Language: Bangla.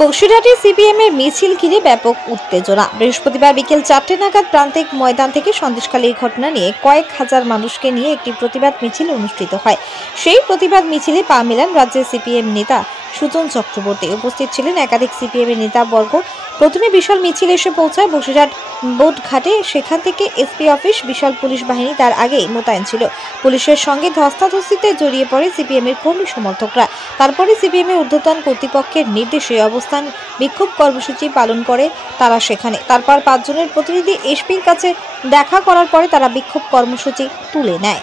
বসিরহাটে সিপিএম এর মিছিল ঘিরে ব্যাপক উত্তেজনা। বৃহস্পতিবার বিকেল 4টে নাগাদ প্রান্তিক ময়দান থেকে সন্দেশখালীর ঘটনা নিয়ে কয়েক হাজার মানুষকে নিয়ে একটি প্রতিবাদ মিছিল অনুষ্ঠিত হয়। সেই প্রতিবাদ মিছিলে পা মেলান রাজ্যের সিপিএম নেতা সুজন চক্রবর্তী। উপস্থিত ছিলেন একাধিক সিপিএম এর নেতাবর্গ। প্রথমে বিশাল মিছিল এসে পৌঁছায় বসিরহাট বোট ঘাটে। সেখান থেকে এসপি অফিস, বিশাল পুলিশ বাহিনী তার আগেই মোতায়েন ছিল। পুলিশের সঙ্গে ধস্তাধস্তিতে জড়িয়ে পড়ে সিপিএম এর কর্মী সমর্থকরা। তারপরে সিপিএম এর ঊর্ধ্বতন কর্তৃপক্ষের নির্দেশে অবস্থান বিক্ষোভ কর্মসূচি পালন করে তারা সেখানে। তারপর 5 জনের প্রতিনিধি এসপির কাছে দেখা করার পরে তারা বিক্ষোভ কর্মসূচি তুলে নেয়।